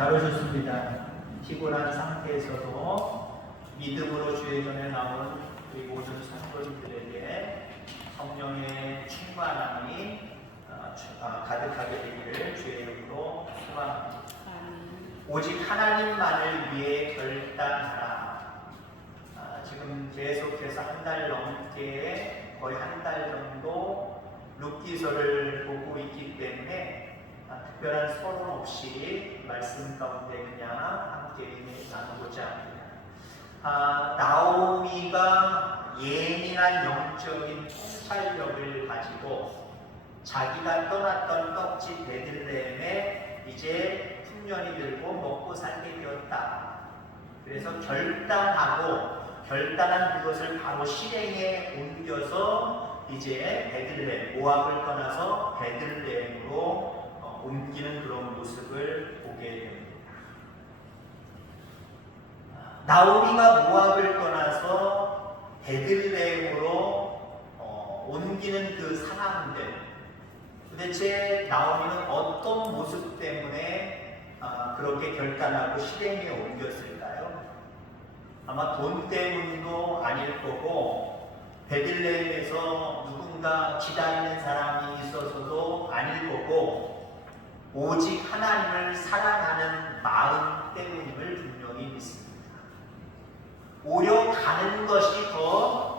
잘 오셨습니다. 피곤한 상태에서도 믿음으로 주의 전에 나온 우리 모든 성도님들에게 성령의 충만함이 어, 주- 아, 가득하게 되기를 주의 이름으로 소망합니다. 오직 하나님만을 위해 결단하라. 아, 지금 계속해서 한 달 넘게 거의 한 달 정도 룻기서를 보고 있기 때문에 아, 특별한 서론 없이 말씀 가운데 그냥 함께 나누고자 합니다. 아, 나오미가 예민한 영적인 통찰력을 가지고 자기가 떠났던 떡집 베들레헴에 이제 풍년이 들고 먹고 살게 되었다. 그래서 결단하고 결단한 그것을 바로 실행에 옮겨서 이제 베들레헴 모압을 떠나서 베들레헴으로 어, 옮기는 그런 모습을 보게 됩니다. 나오미가 모압을 떠나서 베들레헴으로 어, 옮기는 그 상황들 도대체 나오미는 어떤 모습 때문에 아, 그렇게 결단하고 실행에 옮겼을까요? 아마 돈 때문도 아닐 거고 베들레헴에서 누군가 기다리는 사람이 있어서도 아닐 거고 오직 하나님을 사랑하는 마음 때문임을 분명히 믿습니다. 오려 가는 것이 더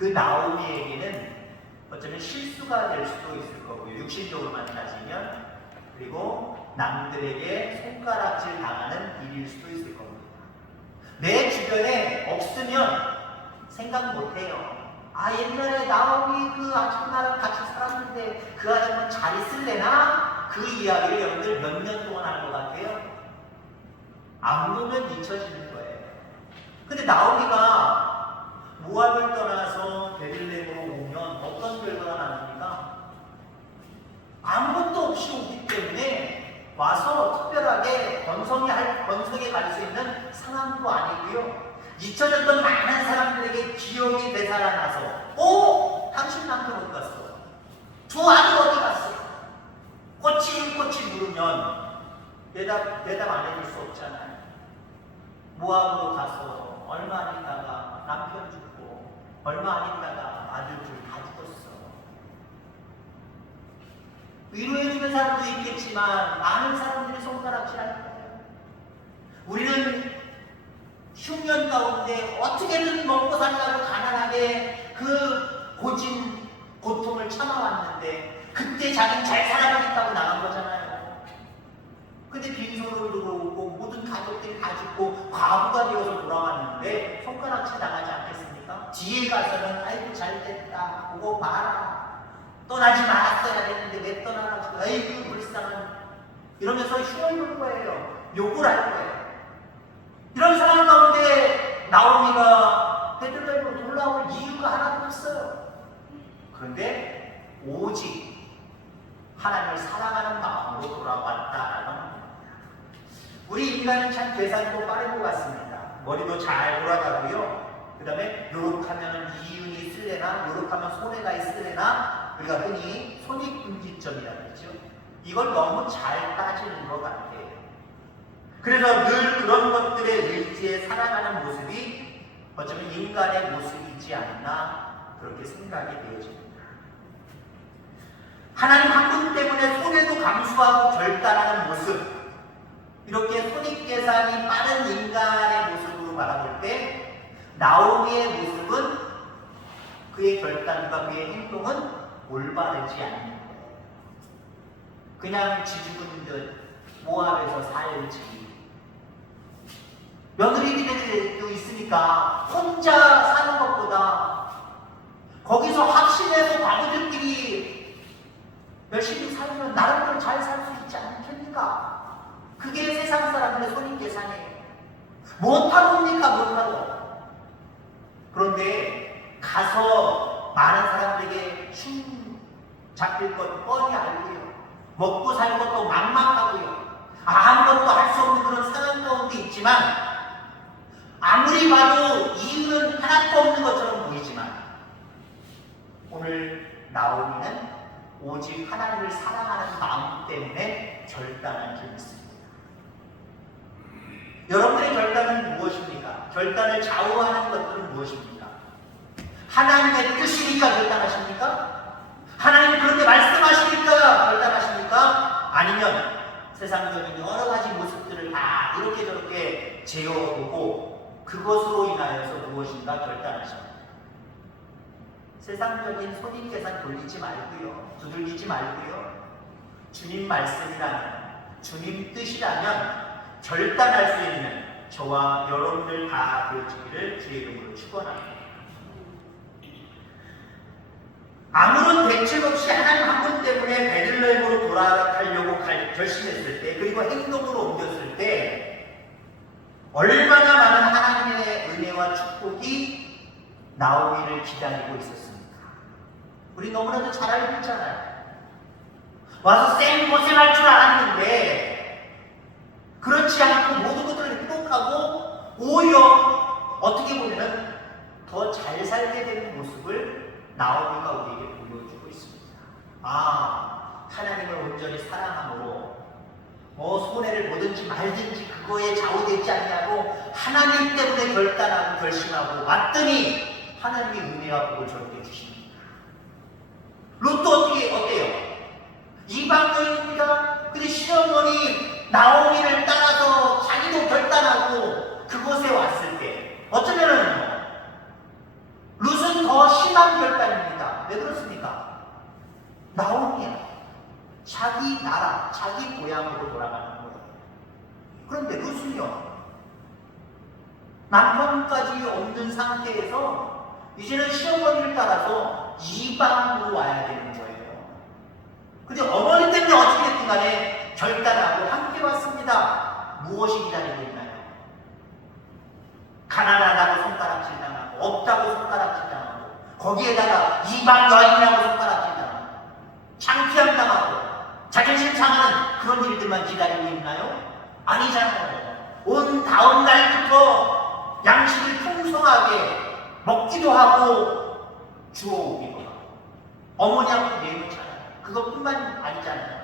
그 나오미에게는 어쩌면 실수가 될 수도 있을 거고요. 육신적으로만 따지면 그리고 남들에게 손가락질 당하는 일일 수도 있을 겁니다. 내 주변에 없으면 생각 못해요. 아 옛날에 나오미 그 아줌마랑 같이 살았는데 그 아줌마 잘 있을래나? 그 이야기를 여러분들 몇 년 동안 한것 같아요. 안 보면 잊혀지는 거예요. 근데 나오미가 모압을 떠나서 베들레헴으로 오면 어떤 결과가 나옵니까? 아무것도 없이 오기 때문에 와서 특별하게 건성이 할 건성에 갈 수 있는 상황도 아니고요. 잊혀졌던 많은 사람들에게 기억이 되살아나서 오 당신 남편 어디 갔어? 두 아들 어디 갔어? 꼬치꼬치 물으면 대답 대답 안 해줄 수 없잖아요. 모압으로 가서 얼마 안 있다가 남편 죽고 얼마 안 있다가 아들 둘다 죽었어. 위로해주는 사람도 있겠지만 많은 사람들이 손가락질할 거예요. 우리는 흉년 가운데 어떻게든 먹고 살라고 가난하게 그 고진 고통을 참아왔는데 그때 자기는 잘 살아가겠다고 나간 거잖아요. 근데 빈손으로 들어오고 모든 가족들이 다 죽고 과부가 되어서 돌아왔는데 손가락질 당하지 않겠습니까? 뒤에 가서는 아이고 잘 됐다. 보고 봐라. 떠나지 말았어야 했는데 왜 떠나가지고 아이고 불쌍한. 이러면서 흉을 거예요. 욕을 할 거예요. 이런 상황 가운데 나오미가 베들레헴으로 돌아올 이유가 하나도 없어요. 그런데 오직 하나님을 사랑하는 마음으로 돌아왔다라는 겁니다. 우리 인간은 참 계산도 빠른 것 같습니다. 머리도 잘 돌아가고요. 그 다음에 요렇하면 이윤이 있을래나 요렇하면 손해가 있을래나 우리가 흔히 손익분기점이라고 그러죠. 이걸 너무 잘 따지는 것 같아요. 그래서 늘 그런 것들의 의지에 살아가는 모습이 어쩌면 인간의 모습이지 않나 그렇게 생각이 되어집니다. 하나님 한 분 때문에 손해도 감수하고 결단하는 모습 이렇게 손익계산이 빠른 인간의 모습으로 바라볼 때 나오미의 모습은 그의 결단과 그의 행동은 올바르지 않는. 그냥 지죽은 듯 모압에서 살지 며느리들도 있으니까 혼자 사는 것보다 거기서 확신해서 바보들끼리 열심히 살면 나름대로 잘 살 수 있지 않겠는가? 그게 세상 사람들의 손익계산이에요. 못하고입니까? 못하고. 그런데 가서 많은 사람들에게 춤 잡힐 것 뻔히 알고요. 먹고 살 것도 막막하고요. 아무것도 할 수 없는 그런 상황 가운데 있지만 아무리 봐도 이유는 하나도 없는 것처럼 보이지만 오늘 나오미는 오직 하나님을 사랑하는 마음 때문에 결단한 줄 믿습니다. 여러분들의 결단은 무엇입니까? 결단을 좌우하는 것들은 무엇입니까? 하나님의 뜻이니까 결단하십니까? 하나님 그렇게 말씀하시니까 결단하십니까? 아니면 세상적인 여러 가지 모습들을 다 이렇게 저렇게 제어보고 그것으로 인하여서 무엇인가 결단하십니까? 세상적인 손익 계산 돌리지 말고요. 두들기지 말고요. 주님 말씀이라면, 주님 뜻이라면 결단할 수 있는 저와 여러분들 다 되시기를 주의 이름으로 축원합니다. 아무런 대책 없이 하나님 한 분 때문에 베들레헴으로 돌아가려고 갈- 결심했을 때 그리고 행동으로 옮겼을 때 얼마나 많은 하나님의 은혜와 축복이 나오기를 기다리고 있었습니까? 우리 너무나도 잘 알고 있잖아요. 와서 쌩 고생할 줄 알았는데 그렇지 않고 모든 것들을 회복하고 오히려 어떻게 보면은 더잘 살게 되는 모습을 나오미가 우리에게 보여주고 있습니다. 아, 하나님을 온전히 사랑함으로 뭐 손해를 보든지 말든지 그거에 좌우되지 않냐고 하나님 때문에 결단하고 결심하고 왔더니 하나님이 은혜와 복을 저렇게 주십니다. 롯도 어떻게 어때요? 이방 여인입니다. 근데 시어머니 나오미를 따라서 자기도 결단하고 그곳에 왔을 때 어쩌면은 룻은 더 심한 결단입니다. 왜 그렇습니까? 나오미야. 자기 나라, 자기 고향으로 돌아가는 거예요. 그런데 룻은요. 남편까지 없는 상태에서 이제는 시어머니를 따라서 이방으로 와야 되는 거예요. 근데 어머니 때문에 어떻게 됐든 간에 결단하고 함께 왔습니다. 무엇이 기다리고 있나요? 가난하다고 손가락질 당하고 없다고 손가락질 당하고 거기에다가 이방 여인이라고 손가락질 당하고 창피함 당하고 자존심 상하는 그런 일들만 기다리고 있나요? 아니잖아요. 온 다음 날부터 양식을 풍성하게 먹기도 하고 주워오기도 하고 어머니하고 내놓잖아요. 그것뿐만 아니잖아요.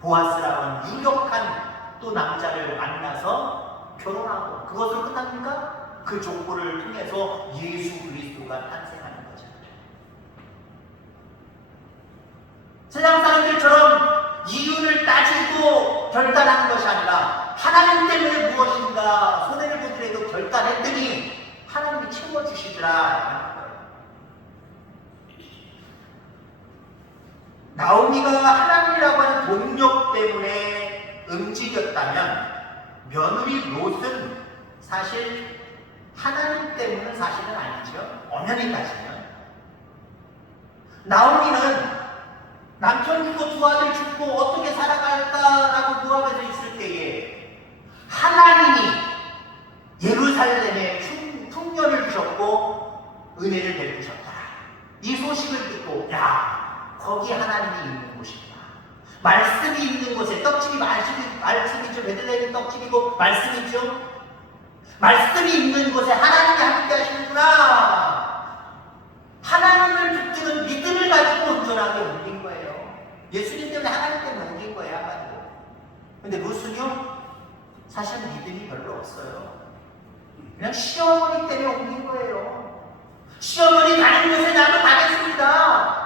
보아스라는 유력한 또 남자를 만나서 결혼하고 그것으로 끝납니까? 그 족보를 통해서 예수 그리스도가 탄생하는 거죠. 세상 사람들처럼 이유를 따지고 결단하는 것이 아니라 하나님 때문에 무엇인가 손해를 보더라도 결단했더니 거예요. 나오미가 하나님이라고 하는 동력 때문에 움직였다면 며느리 롯은 사실 하나님 때문은 사실은 아니죠. 엄연히 따지면. 나오미는 남편 죽고 두 아들 죽고 어떻게 살아갈까라고 무합에서 있을 때에 하나님이 예루살렘에 주셨고 은혜를 베푸셨다. 이 소식을 듣고 야 거기 하나님이 있는 곳이구나. 말씀이 있는 곳에 떡집이 말씀이 말씀이죠. 베들레헴이 떡집이고 말씀이죠. 말씀이 있는 곳에 하나님이 함께 하시는구나. 하나님을 붙드는 믿음을 가지고 온전하게 옮긴 거예요. 예수님 때문에 하나님 때문에 옮긴 거예요, 한마디로. 근데 룻은요, 사실 믿음이 별로 없어요. 그냥 시어머니 때문에 옮긴 거예요. 시어머니 가는 곳에 나도 가겠습니다.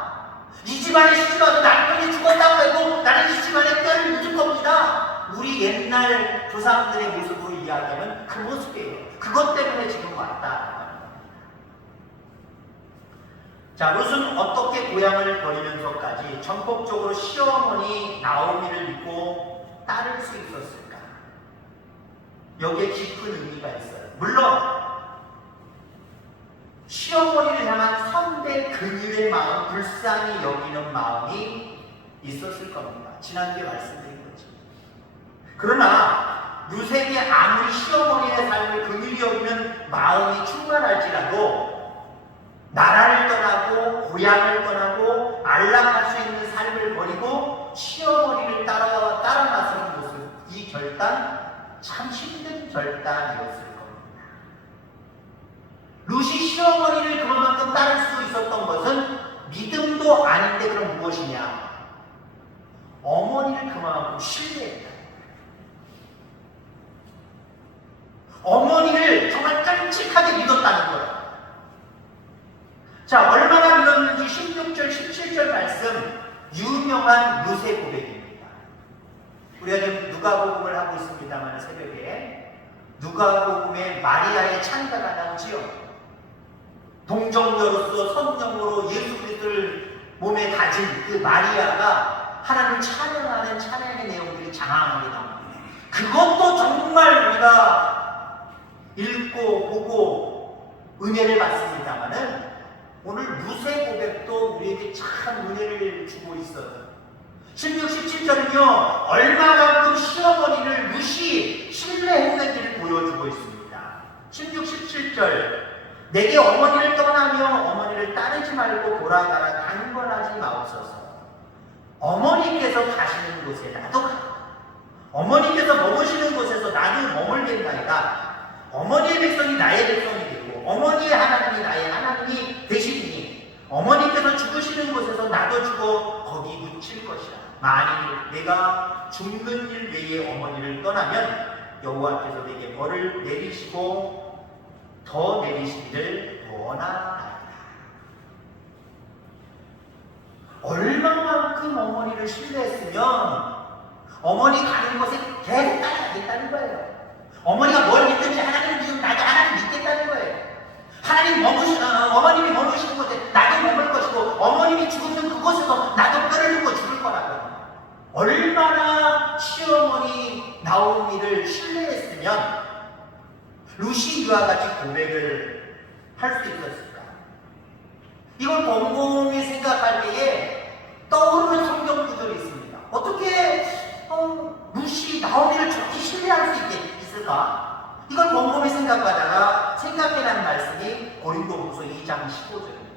이 집안에 시집 와서 남편이 죽었다고 해도 나는 이 집안에 뼈를 묻을 겁니다. 우리 옛날 조상들의 모습으로 이야기하면 그 모습이에요. 그것 때문에 지금 왔다. 자, 룻은 어떻게 고향을 버리면서까지 전폭적으로 시어머니 나오미를 믿고 따를 수 있었을까? 여기에 깊은 의미가 있어요. 물론 시어머니를 향한 선대 그녀의 마음, 불쌍히 여기는 마음이 있었을 겁니다. 지난주에 말씀드린 거죠. 그러나 룻에게 아무리 시어머니의 삶을 긍휼히 여기는 마음이 충만할지라도 나라를 떠나고 고향을 떠나고 안락할 수 있는 삶을 버리고 시어머니를 따라 따라 나서는 모습 이 결단 참 힘든 결단이었을 겁니다. 루시 시어머니를 그만큼 따를 수 있었던 것은 믿음도 아닌데 그럼 무엇이냐? 어머니를 그만큼 신뢰했다. 어머니를 정말 깜찍하게 믿었다는 거예요. 자, 얼마나 믿었는지 16절, 17절 말씀 유명한 루세 고백입니다. 우리가 지금 누가복음을 하고 있습니다만 새벽에 누가복음에 마리아의 찬가가 나오지요. 동정녀로서 성령으로 예수 그리스도를 몸에 가진 그 마리아가 하나님을 찬양하는 찬양의 내용들이 장황하게 나옵니다. 그것도 정말 우리가 읽고 보고 은혜를 받습니다만은 오늘 루세 고백도 우리에게 참 은혜를 주고 있어요. 16, 17절은요, 얼마만큼 시어머니를 루시 신뢰했는지를 보여주고 있습니다. 16, 17절. 내게 어머니를 떠나며 어머니를 따르지 말고 돌아가라 강권하지 마옵소서. 어머니께서 가시는 곳에 나도 가. 어머니께서 머무시는 곳에서 나도 머물겠나이다. 어머니의 백성이 나의 백성이 되고 어머니의 하나님이 나의 하나님이 되시니 어머니께서 죽으시는 곳에서 나도 죽어 거기 묻힐 것이라. 만일 내가 죽는 일 외에 어머니를 떠나면 여호와께서 내게 벌을 내리시고 더 내리시기를 원하나이다. 얼마만큼 어머니를 신뢰했으면 어머니 가는 곳에 계속 따라가겠다는 거예요. 어머니가 뭘 믿든지 하나님을 믿으면 나도 하나님 믿겠다는 거예요. 하나님 머무시, 어, 어머님이 머무시는 곳에 나도 머물 것이고 어머님이 죽는 그곳에서 나도 뼈를 묻고 죽을 거라고. 얼마나 시어머니 나오미를 신뢰했으면 루시드와 같이 고백을 할 수 있었을까? 이걸 곰곰이 생각할 때에 떠오르는 성경 구절이 있습니다. 어떻게 어, 루시 나오미를 좋게 신뢰할 수 있게 있을까? 이걸 곰곰이 생각하다가 생각해라는 말씀이 고린도후서 2장 15절입니다.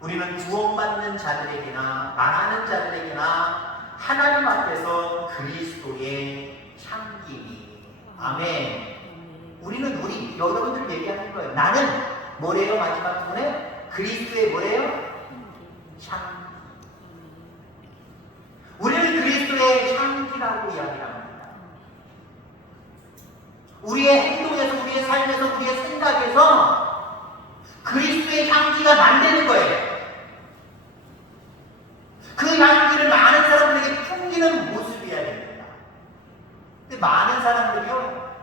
우리는 구원받는 자들에게나 망하는 자들에게나 하나님 앞에서 그리스도의 향기니 아멘. 우리는 우리 여러분들 얘기하는 거예요. 나는 뭐래요 마지막 부분에 그리스도의 뭐래요? 향. 우리는 그리스도의 향기라고 이야기합니다. 우리의 행동에서, 우리의 삶에서, 우리의 생각에서 그리스도의 향기가 만드는 거예요. 그 향기를 많은 사람들에게 풍기는 모습이어야 됩니다. 근데 많은 사람들이요,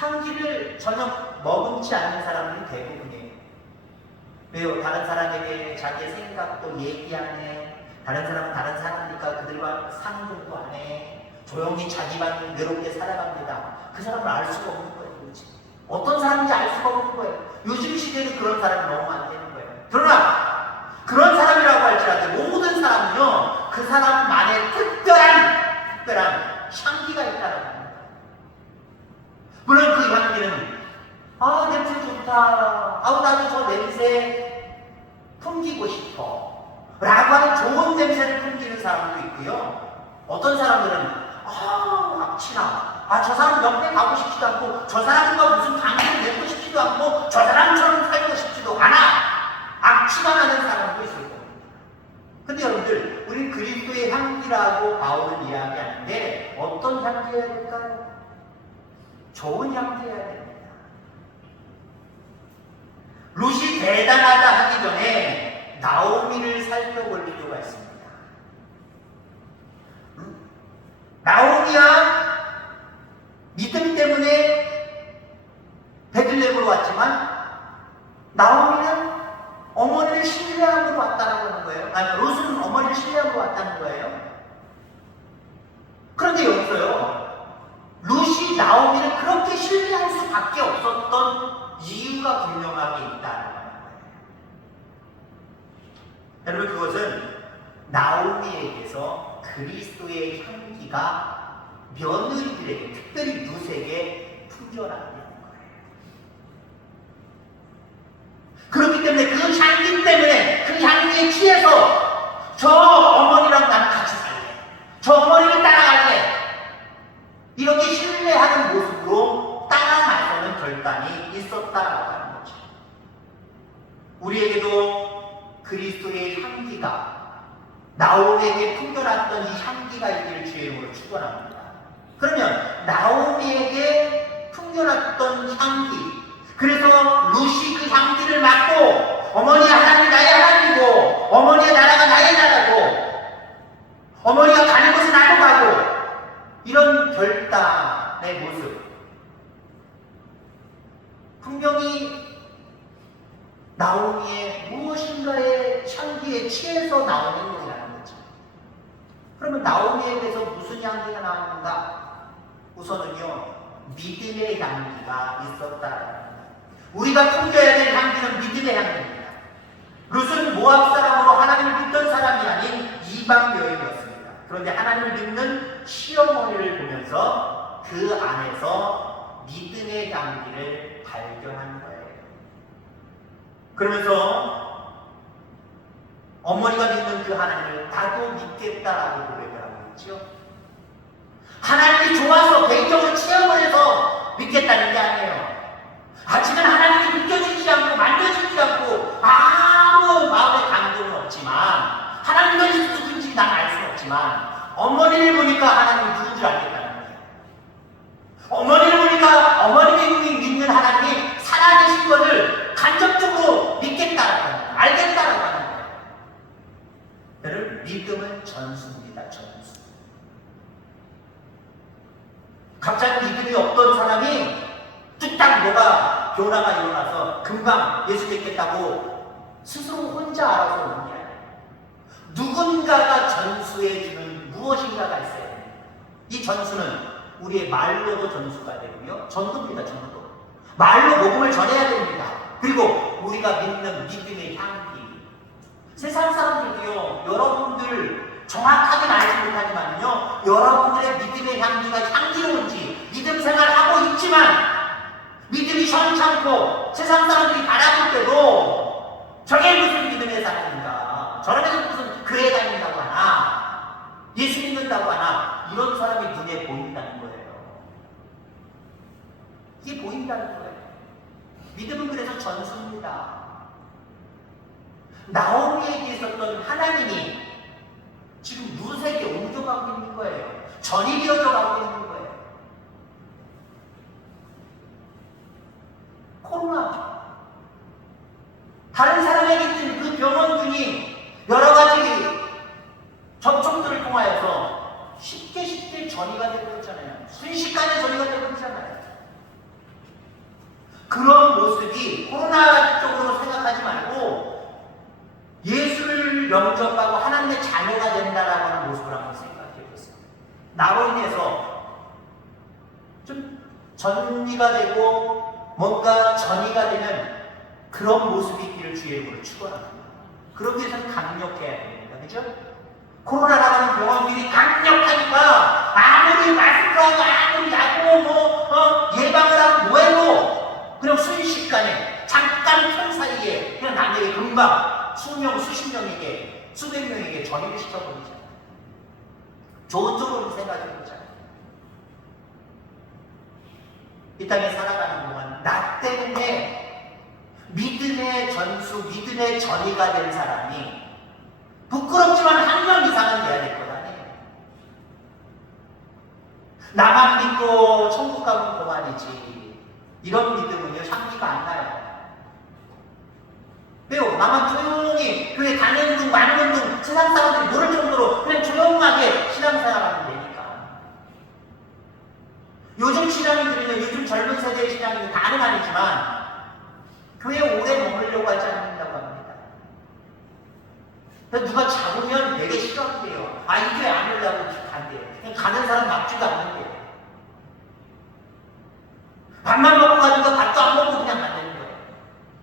향기를 전혀 머금지 않는 사람들이 대부분이에요. 왜요? 다른 사람에게 자기의 생각도 얘기 안 해. 다른 사람은 다른 사람이니까 그들과 상종도 안 해. 조용히 자기만 외롭게 살아갑니다. 그 사람을 알 수가 없는 거예요, 도대체. 어떤 사람인지 알 수가 없는 거예요. 요즘 시대는 그런 사람이 너무 안 되는 거예요. 그러나, 그런 사람이라고 할지라도 모든 사람은요, 그 사람만의 특별한, 특별한 향기가 있다는 겁니다. 물론 그 향기는, 아, 냄새 좋다. 아우, 나도 저 냄새 풍기고 싶어. 라고 하는 좋은 냄새를 풍기는 사람도 있고요. 어떤 사람들은 아, 악취나. 아, 저 사람 옆에 가고 싶지도 않고, 저 사람과 무슨 관계를 맺고 싶지도 않고, 저 사람처럼 살고 싶지도 않아. 악취가 나는 사람도 있을 겁니다. 근데 여러분들, 우리 그리스도의 향기라고 바울은 이야기하는데, 어떤 향기여야 될까요? 좋은 향기여야 됩니다. 룻이 대단하다 하기 전에, 나오미를 살펴볼 필요가 있습니다. 나오미야 믿음 때문에 베들레헴으로 왔지만 나오미는 어머니를 신뢰함으로 왔다는 하는 거예요. 아니 롯은 어머니를 신뢰함으로 왔다는 거예요. 그런데 여기서요. 룻이 나오미를 그렇게 신뢰할 수밖에 없었던 이유가 분명하게 있다는 거예요. 여러분 그것은 나오미에게서 그리스도의 향기가 며느리들에게 특별히 룻에게 풍겨나는 거예요. 그렇기 때문에 그 향기 때문에 그 향기에 취해서 저 어머니랑 나는 같이 살래. 저 어머니를 따라갈래. 이렇게 신뢰하는 모습으로 따라 나서는 결단이 있었다라고 하는 거죠. 우리에게도 그리스도의 향기가 이 향기가 있기를 주의 이름으로 축원합니다. 그러면 나오미에게 풍겨났던 향기, 그래서 루시 그 향기를 맡고 어머니 하나님 나의 하나님이고 어머니의 나라가 나의 나라고 어머니가 가는 곳은 나도 가고 이런 결단의 모습 분명히 나오미의 무엇인가의 향기에 취해서 나오는. 그러면 나오미에 대해서 무슨 향기가 나오는가? 우선은요, 믿음의 향기가 거예요. 우리가 풍겨야 될 향기는 믿음의 향기입니다. 룻은 모압 사람으로 하나님을 믿던 사람이 아닌 이방 여인이었습니다. 그런데 하나님을 믿는 시어머니를 보면서 그 안에서 믿음의 향기를 발견한 거예요. 그러면서 어머니가 믿는 그 하나님을 나도 믿겠다라고 고백을 하고 있죠. 하나님이 좋아서 개인적으로 체험을 해서 믿겠다는 게 아니에요. 아직은 하나님이 느껴지지 않고 만져지지 않고 아무 마음의 감동은 없지만 하나님이 누군지 난 알 수는 없지만 어머니를 보니까 하나님이 누군 줄 알겠다는 거예요. 어머니를 보니까 어머님이 믿는 하나님이 살아계신 것을 간접적으로 믿겠다라고 하는 거예요. 여러분 믿음은 전수입니다. 전수. 갑자기 믿음이 없던 사람이 뚝딱 뭐가 변화가 일어나서 금방 예수 믿겠다고 스스로 혼자 알아서 오는 게 아니에요. 누군가가 전수해주는 무엇인가가 됩니다. 이 전수는 우리의 말로도 전수가 되고요. 전도입니다. 전도. 말로 복음을 전해야 됩니다. 그리고 우리가 믿는 믿음의 향기. 세상 사람들도요, 여러분들 정확하게는 알지 못하지만요, 여러분들의 믿음의 향기가 향기로운지 믿음 생활하고 있지만 믿음이 현찮고 세상 사람들이 바라볼 때도 저게 무슨 믿음의 사람인가? 애는 무슨 교회 다닌다고 하나? 예수 믿는다고 하나? 이런 사람이 눈에 보인다는 거예요. 이게 보인다는 거예요. 믿음은 그래서 전수입니다 나오미에게 있었던 하나님이 지금 루세게 옮겨가고 있는 거예요. 전이 되어져 가고 있는 거예요 코로나. 다른 사람에게 있던 그 병원균이 여러 가지 접촉들을 통하여서 쉽게 쉽게 전이가 되고 있잖아요. 순식간에 전이가 되고 있잖아요. 그런 모습이 코로나 쪽으로 생각하지 말고 예수를 영접하고 하나님의 자녀가 된다라고 하는 모습을 한번 생각해 보세요. 나로 인해서 좀 전이가 되고 뭔가 전이가 되는 그런 모습이 있기를 주의 이름으로 축원합니다. 그러기 위해서는 강력해야 됩니다. 그죠? 코로나라고 하는 병원들이 강력하니까 아무리 마스크하고 아무리 약고 뭐 어, 예방을 하고 뭐해도 그냥 순식간에 잠깐 틈 사이에 그냥 남에게 금방 수명 수십 명에게 수백 명에게 전이를 시켜버리잖아요. 좋은 쪽으로 생각해 보잖아요. 이 땅에 살아가는 동안 나 때문에 믿음의 전수, 믿음의 전이가 된 사람이 부끄럽지만 한 명 이상은 돼야 될것 아니에요. 나만 믿고 천국 가면 그만이지. 이런 믿음은요, 향기가 안 나요. 왜요? 나만 조용히 교회 다니는 중, 마는 중, 세상 사람들이 모를 정도로 그냥 조용하게 신앙생활하면 되니까. 요즘 신앙인들은요, 요즘 젊은 세대의 신앙인은 다는 아니지만, 교회에 오래 머물려고 하지 않는다고 합니다. 누가 잡으면 되게 싫어한대요. 아, 이 교회 안 오려고 간대요. 가는 사람 납지도 않는데요. 밥만 먹고 가는 거 밥도 안 먹고 그냥 간다는 거예요.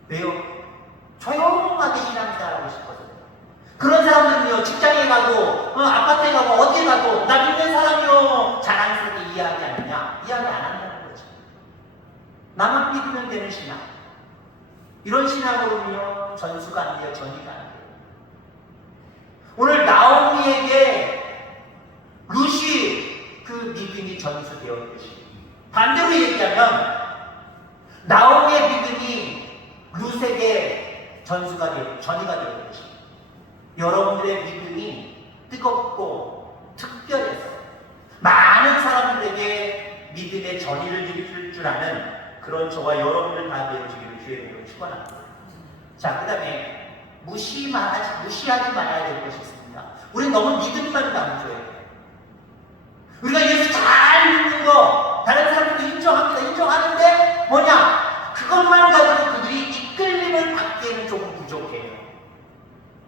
왜요? 조용하게 신앙생활하고 싶거든요. 그런 사람들은요, 직장에 가고, 어, 아파트에 가고, 어디에 가도, 나 믿는 사람이요, 자랑스럽게 이해하지 않느냐? 이해하지 안 한다는 거죠. 나만 믿으면 되는 신앙. 이런 신앙으로는요, 전수가 안 돼요, 전이가 안 돼요. 오늘 나오미에게 루시 그 믿음이 전수되었듯이, 반대로 얘기하면, 나오미의 믿음이 룻에게 전수가 되었, 전이가 되었듯이, 여러분들의 믿음이 뜨겁고 특별해서 많은 사람들에게 전의를 일으킬 줄 아는 그런 저와 여러분들 다 되어지기를 주의 이름으로 축원합니다. 자, 그다음에 무시 말하지 무시하지 말아야 될 것이 있습니다. 우리 너무 믿음만 강조해요. 우리가 예수 잘 믿는 거 다른 사람들도 인정합니다. 인정하는데 뭐냐? 그것만 가지고 그들이 이끌림을 받기에는 조금 부족해요.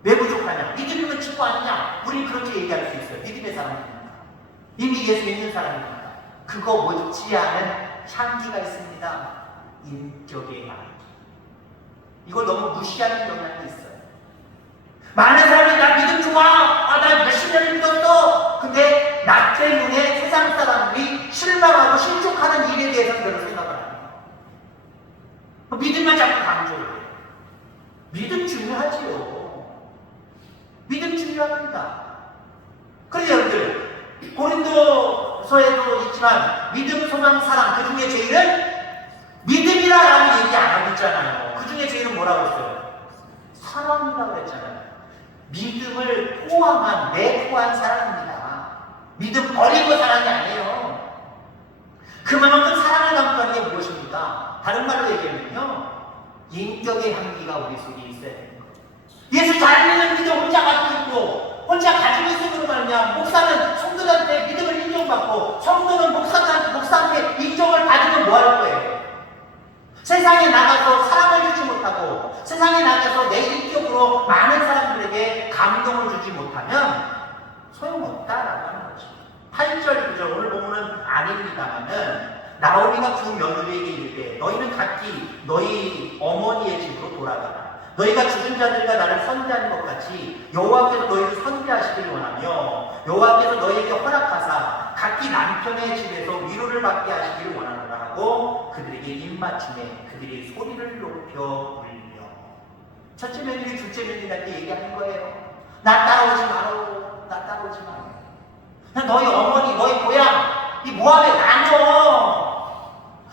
왜 부족하냐? 믿음이면 아니냐? 우리 그렇게 얘기할 수 있어요. 믿음의 사람입니다. 이미 예수 믿는 사람입니다. 그거 못지 않은 향기가 있습니다. 인격의 향기. 이걸 너무 무시하는 경향이 있어요. 많은 사람이 나 믿음 좋아. 아, 나 몇십 년을 믿었어. 근데 나 때문에 세상 사람들이 실망하고 실족하는 일에 대해서 별로 생각을 안 해요. 믿음만 자꾸 강조해요. 믿음 중요하지요. 믿음 중요합니다. 그래서 여러분들, 고린도서에도 있지만 믿음, 소망, 사랑 그 중에 제일은 믿음이라라고 얘기 안 하고 있잖아요. 그 중에 제일은 뭐라고 했어요? 사랑이라고 했잖아요. 믿음을 포함한 내포한 사랑입니다. 믿음 버리고 사랑이 아니에요. 그만큼 사랑을 감수하는 게 무엇입니까? 다른 말로 얘기하면요. 인격의 향기가 우리 속에 거예요. 예수 잘 믿는 믿음 혼자 가지고 있고 혼자 가지고 있음으로 말미암아 목사는 성도들한테 믿음을 인정받고 성도는 목사한테 목사한테 인정을 받으면 뭐 할 거예요? 세상에 나가서 사랑을 주지 못하고 세상에 나가서 내 인격으로 많은 사람들에게 감동을 주지 못하면 소용없다라고 하는 거죠. 8절 9절 오늘 보면은 아닙니다만은 나오미가 두 며느리에게 이르되 너희는 각기 너희 어머니의 집으로 돌아가라. 너희가 죽은 자들과 나를 선지하는 것 같이 여호와께서 너희를 선지하시기를 원하며 여호와께서 너희에게 허락하사 각기 남편의 집에서 위로를 받게 하시기를 원하노라 하고 그들에게 입맞춤에 그들이 소리를 높여 울며 첫째 며느리 둘째 며느리한테 얘기하는 거예요. 나 따라오지 마라. 나 따라오지 마라. 너희 어머니, 너희 고향, 이 모압에 나눠.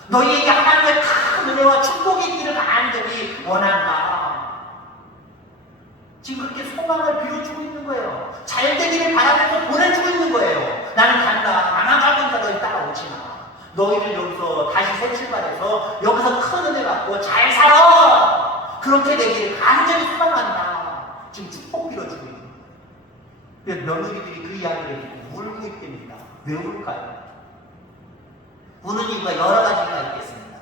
너희에게 하나님의 큰 은혜와 축복이 있기를 간절히 원한다. 지금 그렇게 소망을 비워주고 있는 거예요. 잘 되기를 바라면서 보내주고 있는 거예요. 나는 간다. 가면 너희 따라오지 마. 너희를 여기서 다시 새 출발해서 여기서 큰 은혜 받고 잘 살아. 그렇게 되기를 간절히 소망한다. 지금 축복 빌어주고 있는 거예요. 근데 며느리들이 그 이야기를 울고 있답니다. 왜 울까요? 우는 이유가 여러 가지가 있겠습니다.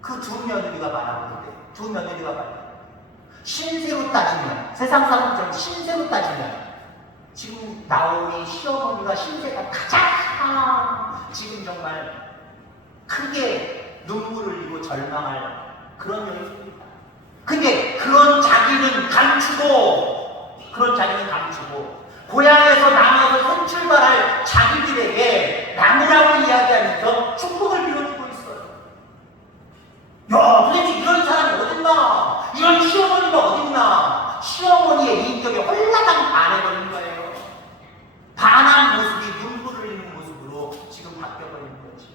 그 두 며느리가 말하는데 두 며느리가 말해요. 신세로 따지면 세상 사람처럼 신세로 따지면 지금 나오미 시어머니가 신세가 가장 지금 정말 크게 눈물을 흘리고 절망할 그런 여인입니다. 근데 그런 자기는 감추고 그런 자기는 감추고 고향에서 남아서 새 출발할 자기들에게 나무라고 이야기하면서 축복을 빌어주고 있어요. 야, 도대체 이런 사람이 어딨나? 이런 시어머니가 어딨나? 시어머니의 인격에 홀라당 반해버린 거예요. 반한 모습이 눈물을 흘리는 모습으로 지금 바뀌어버린 거지.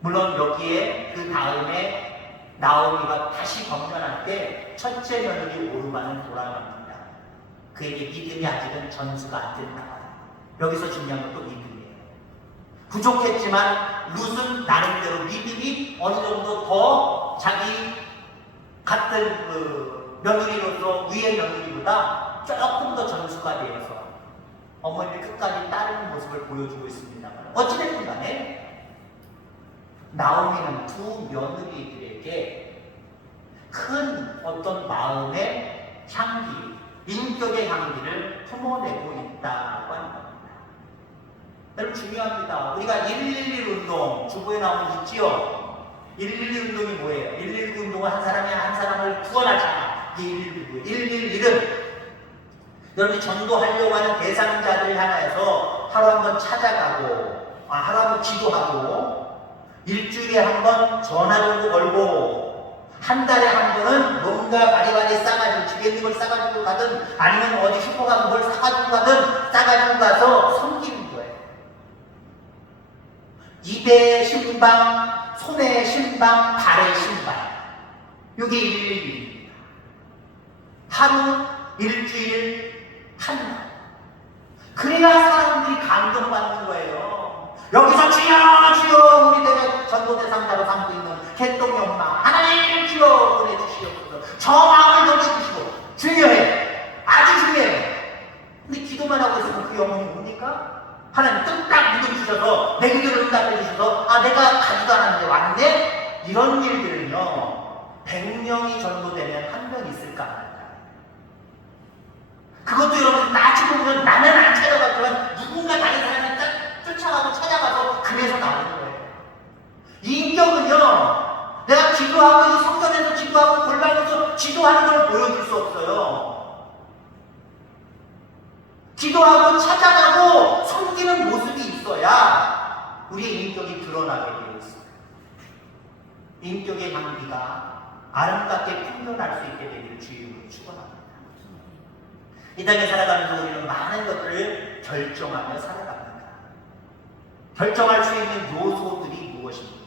물론 여기에 그 다음에 나오미가 다시 건면할 때 첫째 며느리 오르반은 돌아갑니다. 그에게 믿음이 아직은 전수가 안 봐요. 여기서 중요한 것도 믿음이에요. 부족했지만 룻은 나름대로 믿음이 어느 정도 더 자기 같은 그 며느리로서 위의 며느리보다 조금 더 전수가 되어서 어머니를 끝까지 따르는 모습을 보여주고 있습니다. 어찌됐든 간에 나오미는 두 며느리들에게 큰 어떤 마음의 향기, 인격의 향기를 품어내고 있다고 하는 겁니다. 여러분 중요합니다. 우리가 111 운동 주부에 나오면 있지요. 111 운동이 뭐예요? 119 운동은 한 사람이 한 사람을 구원하자. 이게 119. 111은 여러분이 전도하려고 하는 대상자들 향해서 하루 한 번 찾아가고, 아, 하루 한 번 기도하고, 일주일에 한 번 전화 정도 걸고, 한 달에 한 번은 뭔가 바리바리 싸가지고, 집에 있는 걸 싸가지고 가든, 아니면 어디 슈퍼 가서 뭘 사가지고 가든, 싸가지고 가서 섬기는 거예요. 입에 신방, 손에 신방, 발에 신방. 이게 일일입니다. 하루, 일주일, 한 날. 그래야 사람들이 감동받는 거예요. 여기서 주여 전도 대상자로 삼고 있는 개똥이 엄마 하나님 주여 보내주시옵소서. 저 마음을 넘치시고 중요해. 아주 중요해. 근데 기도만 하고 있으면 그 영혼이 뭡니까? 하나님 뚝딱 믿음주셔서 내 기도를 응답해주셔서 아 내가 가지도 않았는데 왔네? 이런 일들은요 100명이 전도되면 한 명 있을까 그것도 여러분 나중에 보면 나는 안 찾아갔지만 누군가 다른 사람을 딱 쫓아가고 찾아가서 금에서 나오는 거예요. 인격은요 내가 기도하고 성전에서 기도하고 골방에서 기도하는 걸 보여줄 수 없어요 기도하고 찾아가고 섬기는 모습이 있어야 우리의 인격이 드러나게 되어 있습니다. 인격의 향기가 아름답게 풍겨날 수 있게 되기를 주님으로 축원합니다. 이 땅에 살아가면서 우리는 많은 것들을 결정하며 살아갑니다. 결정할 수 있는 요소들이 무엇입니까?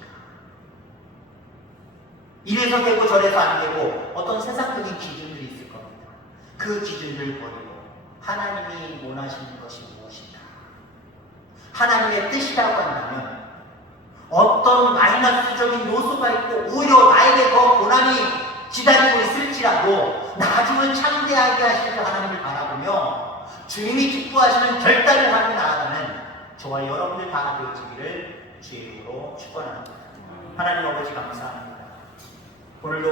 이래서 되고 저래서 안 되고 어떤 세상적인 기준들이 있을 겁니다. 그 기준을 버리고 하나님이 원하시는 것이 무엇인가? 하나님의 뜻이라고 한다면 어떤 마이너스적인 요소가 있고 오히려 나에게 더 고난이 기다리고 있을지라도 나중은 창대하게 그 하나님을 바라보며 주님이 기뻐하시는 결단을 하며 나아가는 저와 여러분들 다 되어지기를 주의 이름으로 축원합니다. 하나님 아버지 감사합니다. 오늘도